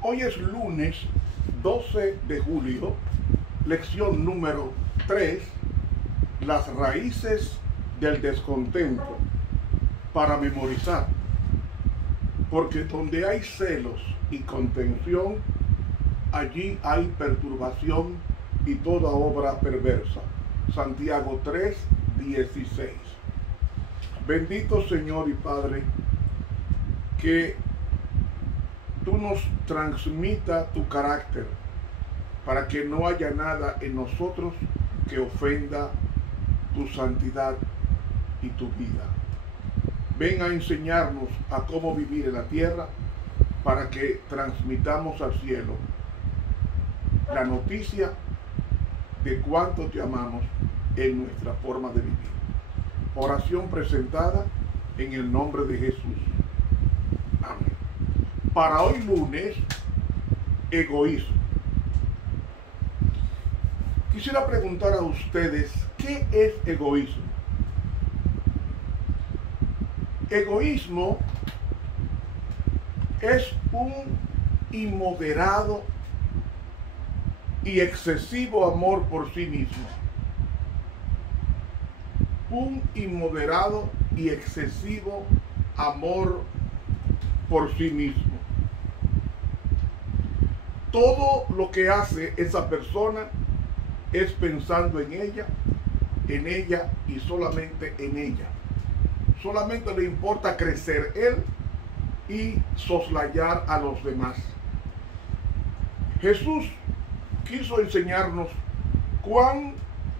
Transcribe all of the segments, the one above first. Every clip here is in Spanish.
Hoy es lunes 12 de julio, lección número 3, las raíces del descontento, para memorizar. Porque donde hay celos y contención, allí hay perturbación y toda obra perversa. Santiago 3:16. Bendito Señor y Padre, que tú nos transmita tu carácter para que no haya nada en nosotros que ofenda tu santidad y tu vida. Ven a enseñarnos a cómo vivir en la tierra para que transmitamos al cielo la noticia de cuánto te amamos en nuestra forma de vivir. Oración presentada en el nombre de Jesús. Amén. Para hoy lunes, egoísmo. Quisiera preguntar a ustedes, ¿qué es egoísmo? Egoísmo es un inmoderado y excesivo amor por sí mismo. Un inmoderado y excesivo amor por sí mismo. Todo lo que hace esa persona es pensando en ella y solamente en ella. Solamente le importa crecer él y soslayar a los demás. Jesús quiso enseñarnos cuán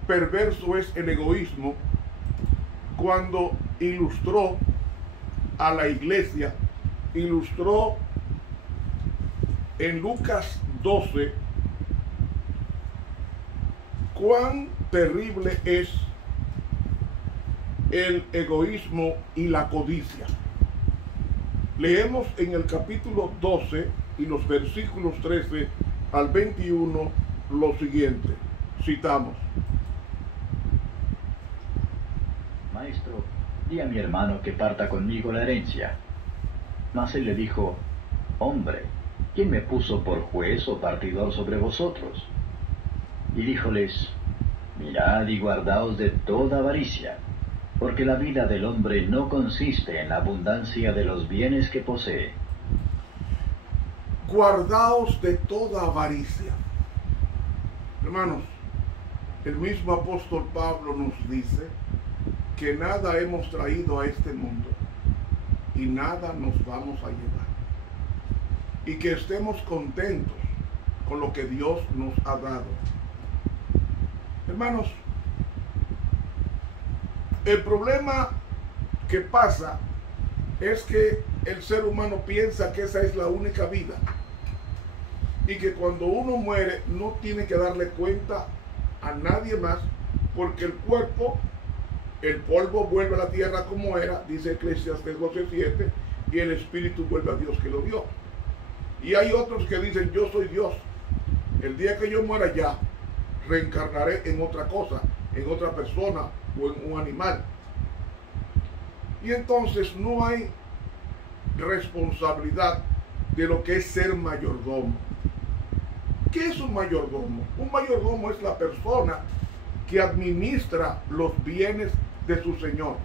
perverso es el egoísmo cuando ilustró a la iglesia, ilustró en Lucas 12 cuán terrible es el egoísmo y la codicia. Leemos en el capítulo 12 y los versículos 13 al 21 lo siguiente. Citamos: Maestro, di a mi hermano que parta conmigo la herencia. Mas él le dijo: Hombre, ¿quién me puso por juez o partidor sobre vosotros? Y díjoles: Mirad y guardaos de toda avaricia, porque la vida del hombre no consiste en la abundancia de los bienes que posee. Guardaos de toda avaricia. Hermanos, el mismo apóstol Pablo nos dice que nada hemos traído a este mundo y nada nos vamos a llevar. Y que estemos contentos con lo que Dios nos ha dado. Hermanos, el problema que pasa es que el ser humano piensa que esa es la única vida y que cuando uno muere no tiene que darle cuenta a nadie más, porque el cuerpo, el polvo, vuelve a la tierra como era, dice Eclesiastes 12:7, y el espíritu vuelve a Dios que lo dio. Y hay otros que dicen: yo soy Dios, el día que yo muera ya reencarnaré en otra cosa, en otra persona o en un animal. Y entonces no hay responsabilidad de lo que es ser mayordomo. ¿Qué es un mayordomo? Un mayordomo es la persona que administra los bienes de su Señor.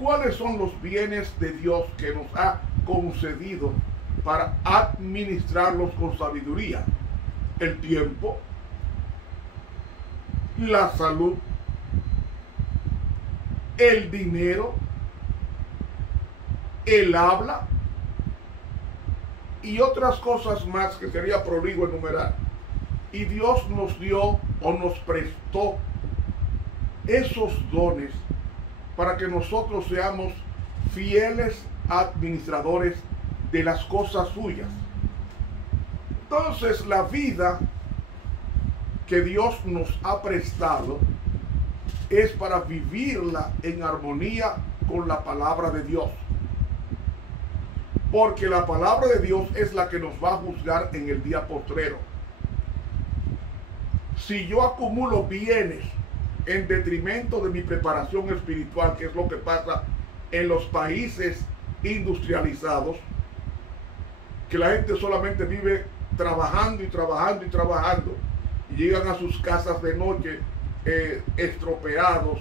¿Cuáles son los bienes de Dios que nos ha concedido para administrarlos con sabiduría? El tiempo, la salud, el dinero, el habla y otras cosas más que sería prolijo enumerar. Y Dios nos dio o nos prestó esos dones para que nosotros seamos fieles administradores de las cosas suyas. Entonces, la vida que Dios nos ha prestado es para vivirla en armonía con la palabra de Dios. Porque la palabra de Dios es la que nos va a juzgar en el día postrero. Si yo acumulo bienes en detrimento de mi preparación espiritual, que es lo que pasa en los países industrializados, que la gente solamente vive trabajando y trabajando y trabajando, y llegan a sus casas de noche estropeados,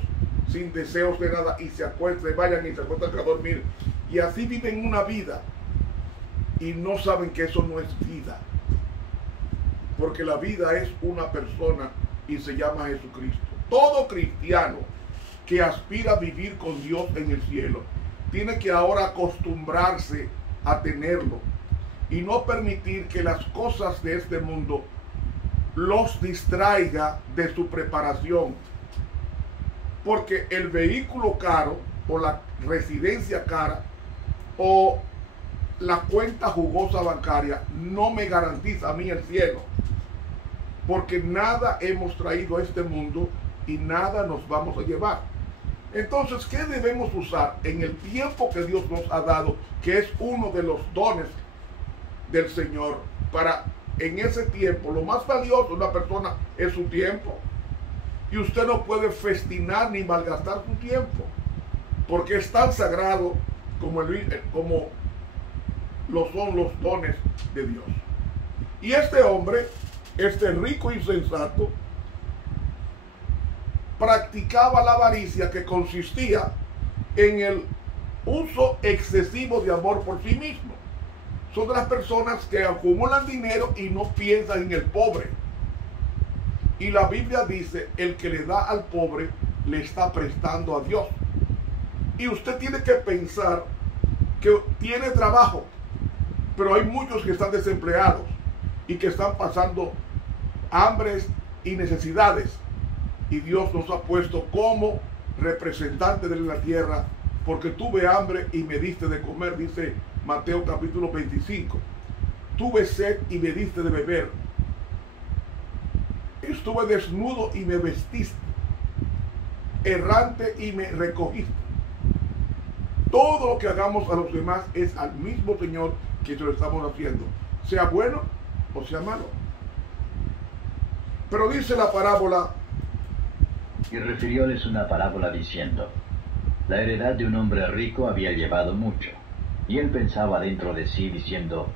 sin deseos de nada, y se acuestan, vayan y se acuestan a dormir, y así viven una vida y no saben que eso no es vida, porque la vida es una persona y se llama Jesucristo. Todo cristiano que aspira a vivir con Dios en el cielo tiene que ahora acostumbrarse a tenerlo y no permitir que las cosas de este mundo los distraiga de su preparación, porque el vehículo caro o la residencia cara o la cuenta jugosa bancaria no me garantiza a mí el cielo, porque nada hemos traído a este mundo y nada nos vamos a llevar. Entonces, ¿qué debemos usar en el tiempo que Dios nos ha dado, que es uno de los dones del Señor? Para en ese tiempo, lo más valioso de una persona es su tiempo, y usted no puede festinar ni malgastar su tiempo, porque es tan sagrado como lo son los dones de Dios. Y este hombre, este rico insensato, practicaba la avaricia, que consistía en el uso excesivo de amor por sí mismo. Son de las personas que acumulan dinero y no piensan en el pobre. Y la Biblia dice, el que le da al pobre le está prestando a Dios. Y usted tiene que pensar que tiene trabajo, pero hay muchos que están desempleados y que están pasando hambres y necesidades. Y Dios nos ha puesto como representantes de la tierra, porque tuve hambre y me diste de comer, dice Mateo capítulo 25. Tuve sed y me diste de beber. Estuve desnudo y me vestiste. Errante y me recogiste. Todo lo que hagamos a los demás es al mismo Señor que se lo estamos haciendo, sea bueno o sea malo. Pero dice la parábola: y refirióles una parábola diciendo: la heredad de un hombre rico había llevado mucho, y él pensaba dentro de sí diciendo: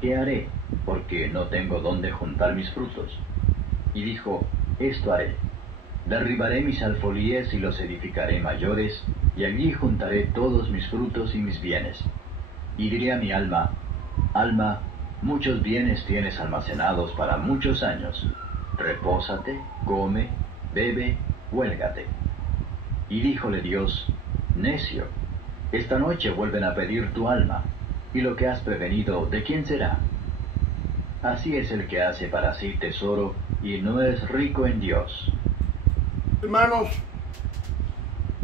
¿qué haré? Porque no tengo dónde juntar mis frutos. Y dijo: esto haré, derribaré mis alfolíes y los edificaré mayores, y allí juntaré todos mis frutos y mis bienes. Y diré a mi alma: alma, muchos bienes tienes almacenados para muchos años, repósate, come, bebe, huélgate. Y díjole Dios: necio, esta noche vuelven a pedir tu alma, y lo que has prevenido, ¿de quién será? Así es el que hace para sí tesoro y no es rico en Dios. Hermanos,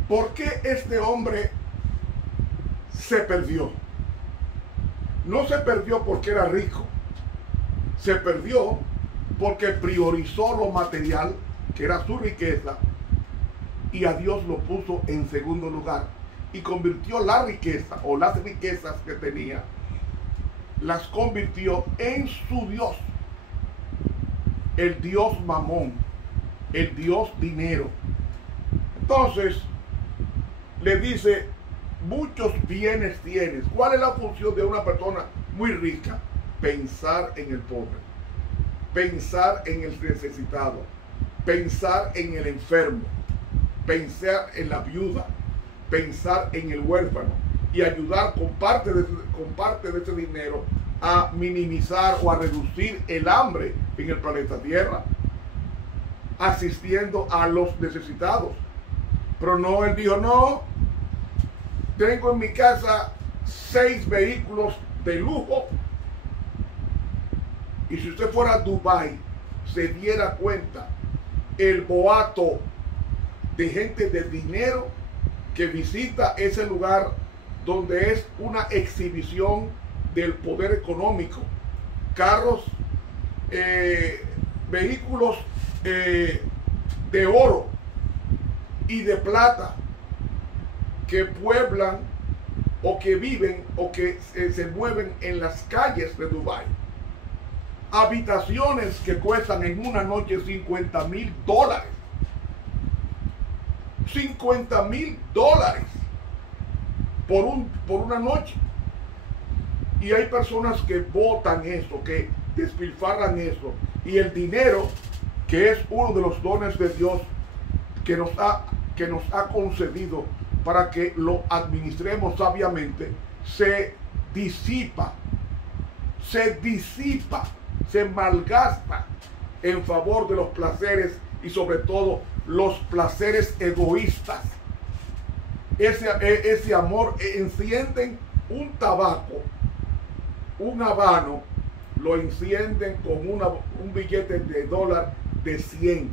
¿por qué este hombre se perdió? No se perdió porque era rico, se perdió porque priorizó lo material, que era su riqueza, y a Dios lo puso en segundo lugar, y convirtió la riqueza o las riquezas que tenía, las convirtió en su Dios, el Dios mamón, el Dios dinero. Entonces le dice: muchos bienes tienes. ¿Cuál es la función de una persona muy rica? Pensar en el pobre, pensar en el necesitado, pensar en el enfermo, pensar en la viuda, pensar en el huérfano, y ayudar con parte de ese dinero a minimizar o a reducir el hambre en el planeta Tierra, asistiendo a los necesitados. Pero no, él dijo: no, tengo en mi casa 6 vehículos de lujo. Y si usted fuera a Dubái, se diera cuenta el boato de gente de dinero que visita ese lugar, donde es una exhibición del poder económico. Carros, vehículos de oro y de plata, que pueblan o que viven o que se mueven en las calles de Dubái. Habitaciones que cuestan en una noche $50,000. $50,000 por una noche. Y hay personas que botan eso, que despilfarran eso. Y el dinero, que es uno de los dones de Dios que nos ha concedido para que lo administremos sabiamente, se disipa, se malgasta en favor de los placeres y sobre todo los placeres egoístas. Ese amor, encienden un tabaco, un habano, lo encienden con un billete de dólar de 100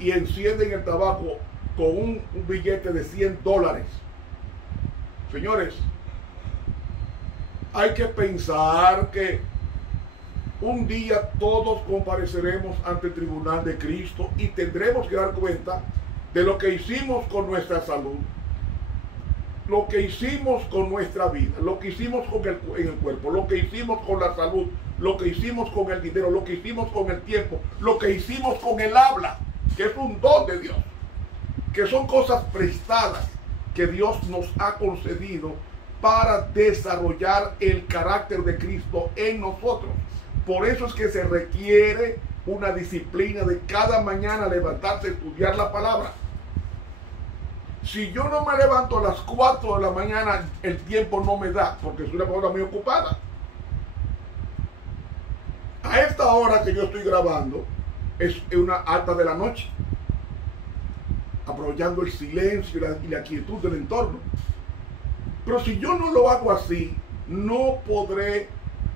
y encienden el tabaco con un billete de $100. Señores, hay que pensar que un día todos compareceremos ante el tribunal de Cristo y tendremos que dar cuenta de lo que hicimos con nuestra salud, lo que hicimos con nuestra vida, lo que hicimos en el cuerpo, lo que hicimos con la salud, lo que hicimos con el dinero, lo que hicimos con el tiempo, lo que hicimos con el habla, que es un don de Dios, que son cosas prestadas que Dios nos ha concedido para desarrollar el carácter de Cristo en nosotros. Por eso es que se requiere una disciplina de cada mañana levantarse a estudiar la palabra. Si yo no me levanto a las 4 de la mañana, el tiempo no me da, porque soy una persona muy ocupada. A esta hora que yo estoy grabando, es una alta de la noche, aprovechando el silencio y la quietud del entorno. Pero si yo no lo hago así, no podré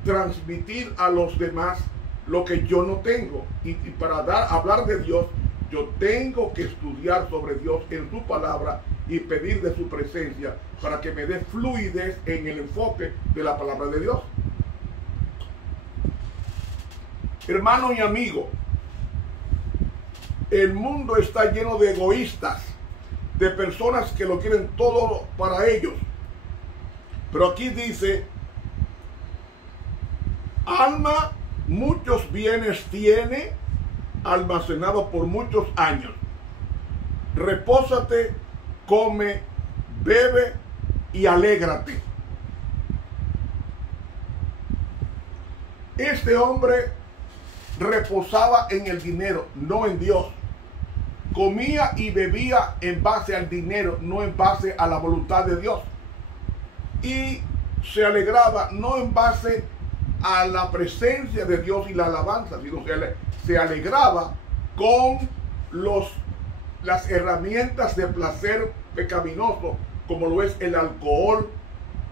transmitir a los demás lo que yo no tengo. Y para hablar de Dios, yo tengo que estudiar sobre Dios en su palabra y pedir de su presencia para que me dé fluidez en el enfoque de la palabra de Dios. Hermano y amigo, el mundo está lleno de egoístas, de personas que lo quieren todo para ellos. Pero aquí dice, alma, muchos bienes tiene, almacenado por muchos años. Repósate, come, bebe y alégrate. Este hombre reposaba en el dinero, no en Dios. Comía y bebía en base al dinero, no en base a la voluntad de Dios. Y se alegraba no en base a la presencia de Dios y la alabanza, sino se alegraba con las herramientas de placer pecaminoso, como lo es el alcohol,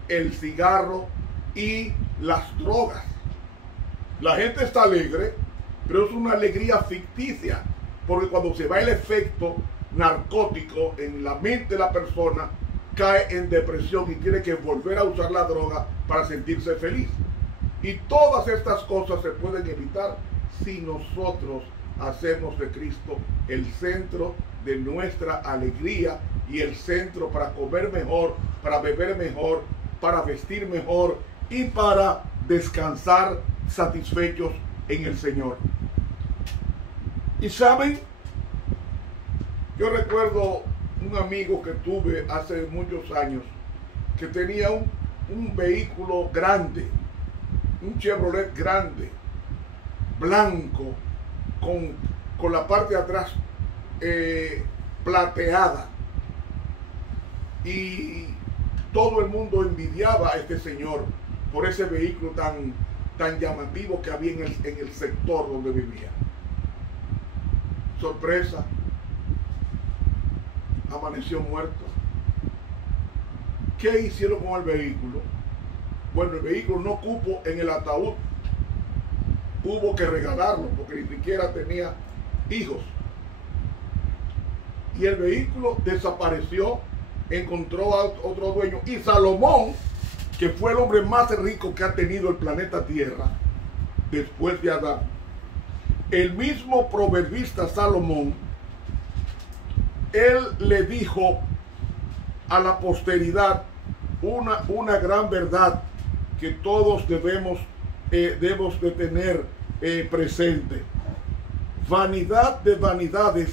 el cigarro y las drogas. La gente está alegre, pero es una alegría ficticia, porque cuando se va el efecto narcótico en la mente de la persona, cae en depresión y tiene que volver a usar la droga para sentirse feliz. Y todas estas cosas se pueden evitar si nosotros hacemos de Cristo el centro de nuestra alegría y el centro para comer mejor, para beber mejor, para vestir mejor y para descansar satisfechos en el Señor. Y saben, yo recuerdo un amigo que tuve hace muchos años que tenía un vehículo grande, un Chevrolet grande, blanco, con la parte de atrás plateada, y todo el mundo envidiaba a este señor por ese vehículo tan llamativo que había en el sector donde vivía. Sorpresa, amaneció muerto. ¿Qué hicieron con el vehículo? Bueno, el vehículo no cupo en el ataúd, hubo que regalarlo porque ni siquiera tenía hijos. Y el vehículo desapareció, encontró a otro dueño. Y Salomón, que fue el hombre más rico que ha tenido el planeta Tierra después de Adán, el mismo proverbista Salomón, él le dijo a la posteridad una gran verdad que todos debemos de tener presente. Vanidad de vanidades,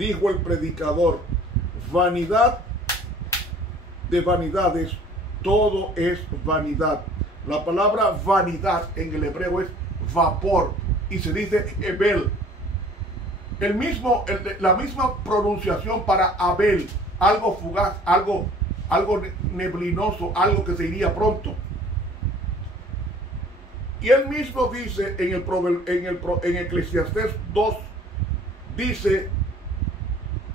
dijo el predicador, vanidad de vanidades, todo es vanidad. La palabra vanidad en el hebreo es vapor y se dice Hebel. La misma pronunciación para Abel, algo fugaz, algo neblinoso, algo que se iría pronto. Y él mismo dice en Eclesiastés 2, dice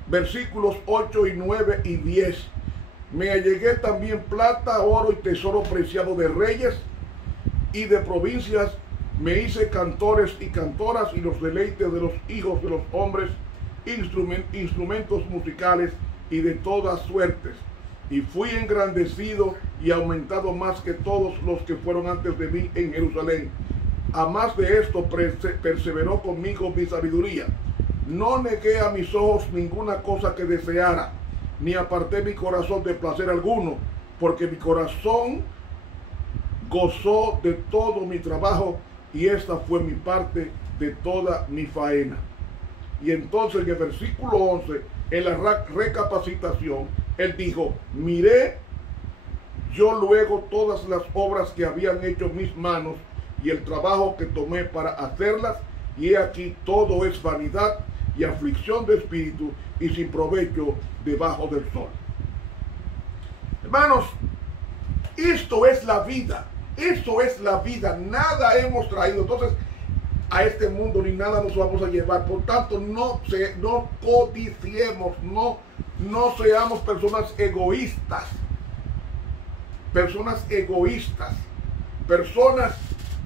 versículos 8 y 9 y 10, me allegué también plata, oro y tesoro preciado de reyes y de provincias, me hice cantores y cantoras y los deleites de los hijos de los hombres, instrumentos musicales y de todas suertes. Y fui engrandecido y aumentado más que todos los que fueron antes de mí en Jerusalén. A más de esto perseveró conmigo mi sabiduría. No negué a mis ojos ninguna cosa que deseara, ni aparté mi corazón de placer alguno, porque mi corazón gozó de todo mi trabajo, y esta fue mi parte de toda mi faena. Y entonces en el versículo 11, en la recapacitación, él dijo, miré yo luego todas las obras que habían hecho mis manos y el trabajo que tomé para hacerlas, y he aquí todo es vanidad y aflicción de espíritu y sin provecho debajo del sol. Hermanos, esto es la vida. Esto es la vida, nada hemos traído entonces a este mundo, ni nada nos vamos a llevar. Por tanto, no codiciemos, no seamos personas egoístas, personas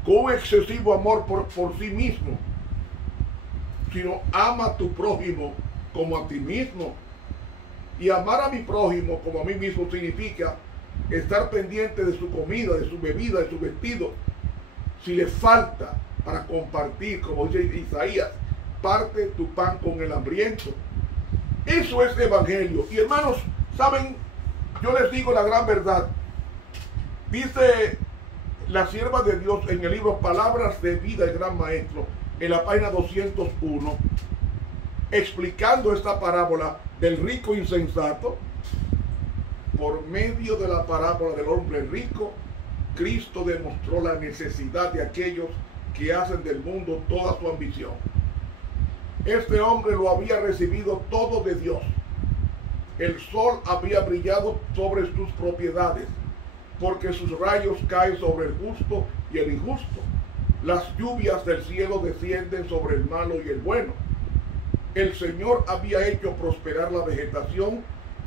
con un excesivo amor por sí mismo, sino ama a tu prójimo como a ti mismo. Y amar a mi prójimo como a mí mismo significa estar pendiente de su comida, de su bebida, de su vestido. Si le falta para compartir, como dice Isaías, parte tu pan con el hambriento. Eso es evangelio. Y hermanos, saben, yo les digo la gran verdad. Dice la sierva de Dios en el libro Palabras de Vida, el Gran Maestro, en la página 201, explicando esta parábola del rico insensato. Por medio de la parábola del hombre rico, Cristo demostró la necesidad de aquellos que hacen del mundo toda su ambición. Este hombre lo había recibido todo de Dios. El sol había brillado sobre sus propiedades, porque sus rayos caen sobre el justo y el injusto. Las lluvias del cielo descienden sobre el malo y el bueno. El Señor había hecho prosperar la vegetación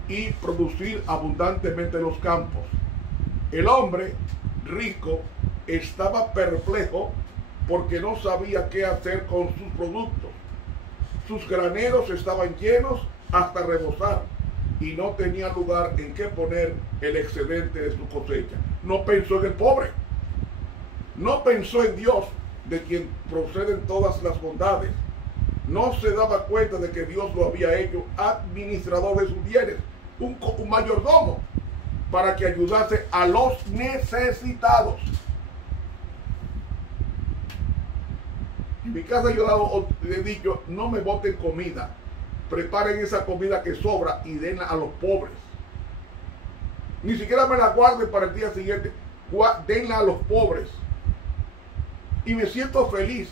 y producir abundantemente los campos. El hombre rico estaba perplejo porque no sabía qué hacer con sus productos. Sus graneros estaban llenos hasta rebosar y no tenía lugar en que poner el excedente de su cosecha. No pensó en el pobre, no pensó en Dios, de quien proceden todas las bondades. No se daba cuenta de que Dios lo había hecho administrador de sus bienes, un mayordomo, para que ayudase a los necesitados. En mi casa yo le he dicho, no me boten comida, preparen esa comida que sobra y denla a los pobres. Ni siquiera me la guarden para el día siguiente, denla a los pobres. Y me siento feliz.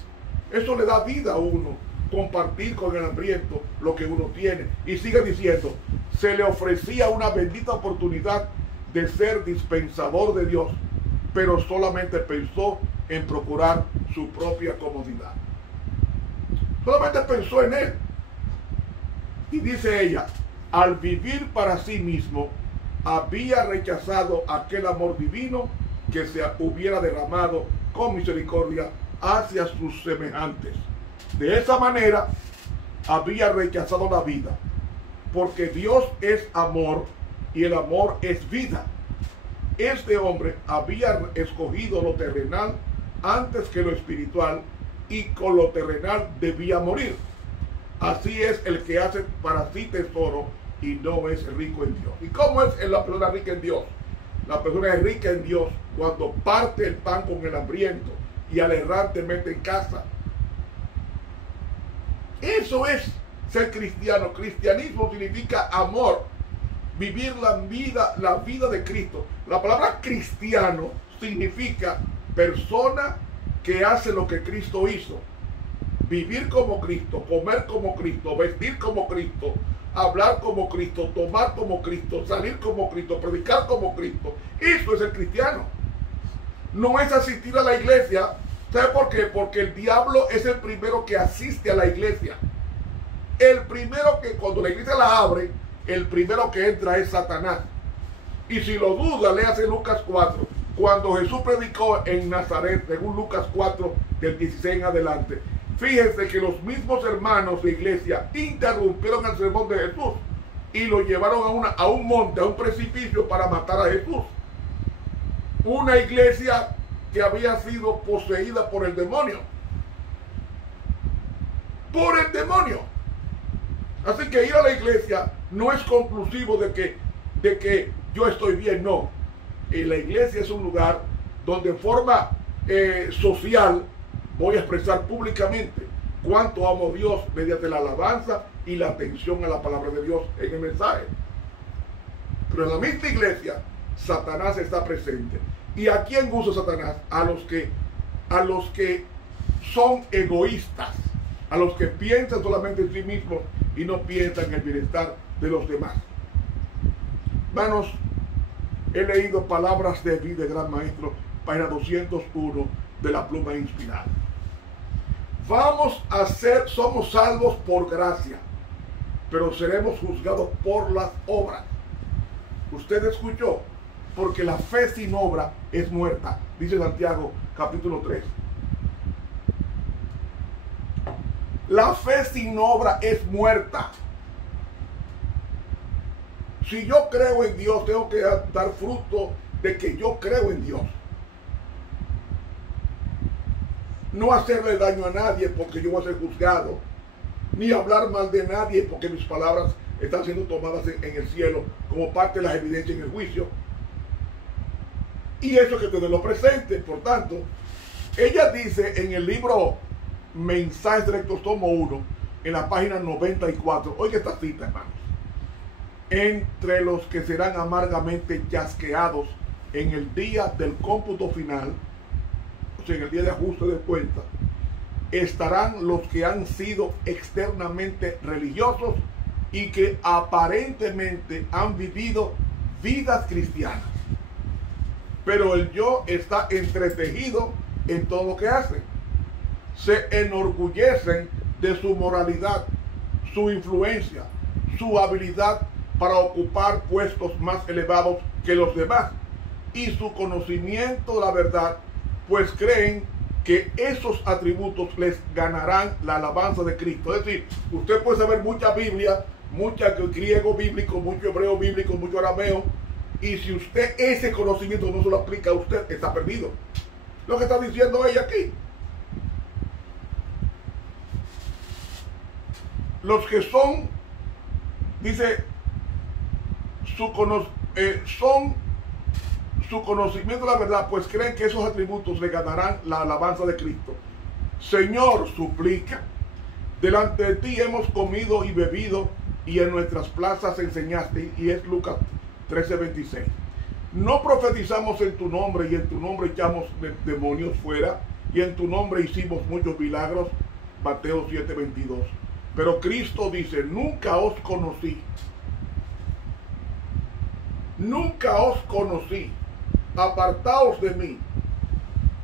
Eso le da vida a uno, compartir con el hambriento lo que uno tiene. Y sigue diciendo, se le ofrecía una bendita oportunidad de ser dispensador de Dios, pero solamente pensó en procurar su propia comodidad. Solamente pensó en él. Y dice ella, al vivir para sí mismo, había rechazado aquel amor divino que se hubiera derramado con misericordia hacia sus semejantes. De esa manera, había rechazado la vida, porque Dios es amor y el amor es vida. Este hombre había escogido lo terrenal antes que lo espiritual, y con lo terrenal debía morir. Así es el que hace para sí tesoro y no es rico en Dios. ¿Y cómo es la persona rica en Dios? La persona es rica en Dios cuando parte el pan con el hambriento y al errante mete en casa. Eso es ser cristiano. Cristianismo significa amor, vivir la vida de Cristo. La palabra cristiano significa persona que hace lo que Cristo hizo. Vivir como Cristo, comer como Cristo, vestir como Cristo, hablar como Cristo, tomar como Cristo, salir como Cristo, predicar como Cristo. Eso es el cristiano. No es asistir a la iglesia. ¿Sabe por qué? Porque el diablo es el primero que asiste a la iglesia. El primero que, cuando la iglesia la abre, el primero que entra es Satanás. Y si lo duda, léase Lucas 4. Cuando Jesús predicó en Nazaret, según Lucas 4, del 16 en adelante, fíjense que los mismos hermanos de iglesia interrumpieron el sermón de Jesús y lo llevaron a un monte, a un precipicio para matar a Jesús. Una iglesia que había sido poseída por el demonio. Por el demonio. Así que ir a la iglesia no es conclusivo de que yo estoy bien, no. Y la iglesia es un lugar donde en forma social voy a expresar públicamente cuánto amo a Dios mediante la alabanza y la atención a la palabra de Dios en el mensaje. Pero en la misma iglesia, Satanás está presente. ¿Y a quién usa Satanás? A los que son egoístas, a los que piensan solamente en sí mismos y no piensan en el bienestar de los demás. Hermanos, he leído Palabras de Vida, Gran Maestro, página 201 de la Pluma Inspirada. Somos salvos por gracia, pero seremos juzgados por las obras. Usted escuchó, porque la fe sin obra es muerta, dice Santiago capítulo 3. La fe sin obra es muerta. Si yo creo en Dios, tengo que dar fruto de que yo creo en Dios. No hacerle daño a nadie porque yo voy a ser juzgado, ni hablar mal de nadie porque mis palabras están siendo tomadas en el cielo como parte de las evidencias en el juicio. Y eso hay que tenerlo presente. Por tanto, ella dice en el libro Mensajes Directos, tomo 1, en la página 94, oiga esta cita, hermanos: entre los que serán amargamente chasqueados en el día del cómputo final, o sea, en el día de ajuste de cuentas, estarán los que han sido externamente religiosos y que aparentemente han vivido vidas cristianas, pero el yo está entretejido en todo lo que hacen. Se enorgullecen de su moralidad, su influencia, su habilidad para ocupar puestos más elevados que los demás y su conocimiento de la verdad, pues creen que esos atributos les ganarán la alabanza de Cristo. Es decir, usted puede saber mucha Biblia, mucho griego bíblico, mucho hebreo bíblico, mucho arameo, y si usted ese conocimiento no se lo aplica a usted, está perdido. Lo que está diciendo ella aquí. Los que son, dice, su conocimiento de la verdad, pues creen que esos atributos le ganarán la alabanza de Cristo. Señor, suplica, delante de ti hemos comido y bebido, y en nuestras plazas enseñaste, y es Lucas 13:26. No profetizamos en tu nombre, y en tu nombre echamos demonios fuera, y en tu nombre hicimos muchos milagros, Mateo 7:22. Pero Cristo dice: nunca os conocí. Nunca os conocí. Apartaos de mí.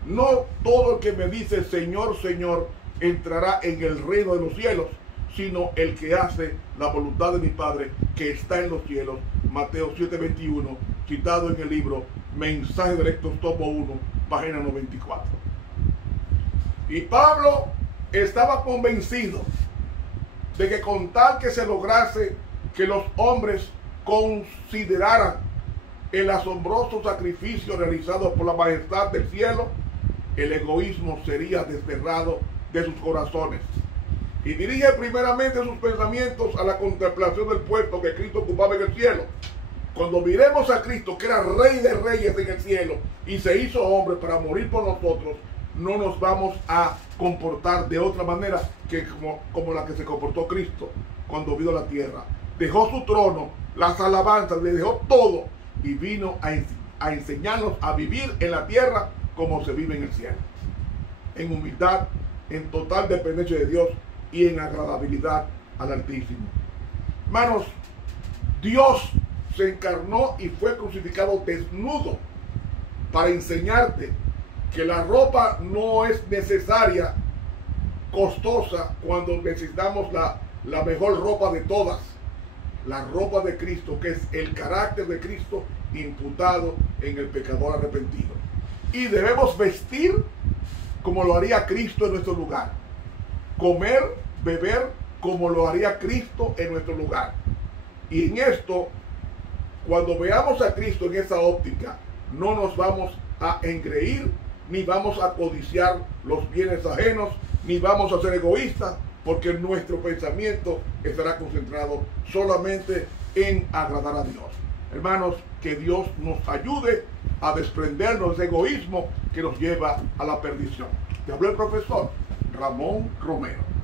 No todo el que me dice Señor, Señor, entrará en el reino de los cielos, sino el que hace la voluntad de mi Padre que está en los cielos. Mateo 7:21, citado en el libro Mensajes Directos, tomo 1, página 94. Y Pablo estaba convencido de que con tal que se lograse que los hombres consideraran el asombroso sacrificio realizado por la majestad del cielo, el egoísmo sería desterrado de sus corazones. Y dirige primeramente sus pensamientos a la contemplación del puesto que Cristo ocupaba en el cielo. Cuando miremos a Cristo, que era Rey de Reyes en el cielo, y se hizo hombre para morir por nosotros, no nos vamos a comportar de otra manera que como la que se comportó Cristo cuando vino a la tierra. Dejó su trono, las alabanzas, le dejó todo y vino a enseñarnos a vivir en la tierra como se vive en el cielo. En humildad, en total dependencia de Dios y en agradabilidad al Altísimo. Hermanos, Dios se encarnó y fue crucificado desnudo para enseñarte que la ropa no es necesaria, costosa, cuando necesitamos la mejor ropa de todas. La ropa de Cristo, que es el carácter de Cristo imputado en el pecador arrepentido. Y debemos vestir como lo haría Cristo en nuestro lugar. Comer, beber como lo haría Cristo en nuestro lugar. Y en esto, cuando veamos a Cristo en esa óptica, no nos vamos a engreír, ni vamos a codiciar los bienes ajenos, ni vamos a ser egoístas, porque nuestro pensamiento estará concentrado solamente en agradar a Dios. Hermanos, que Dios nos ayude a desprendernos de ese egoísmo que nos lleva a la perdición. Te habló el profesor Ramón Romero.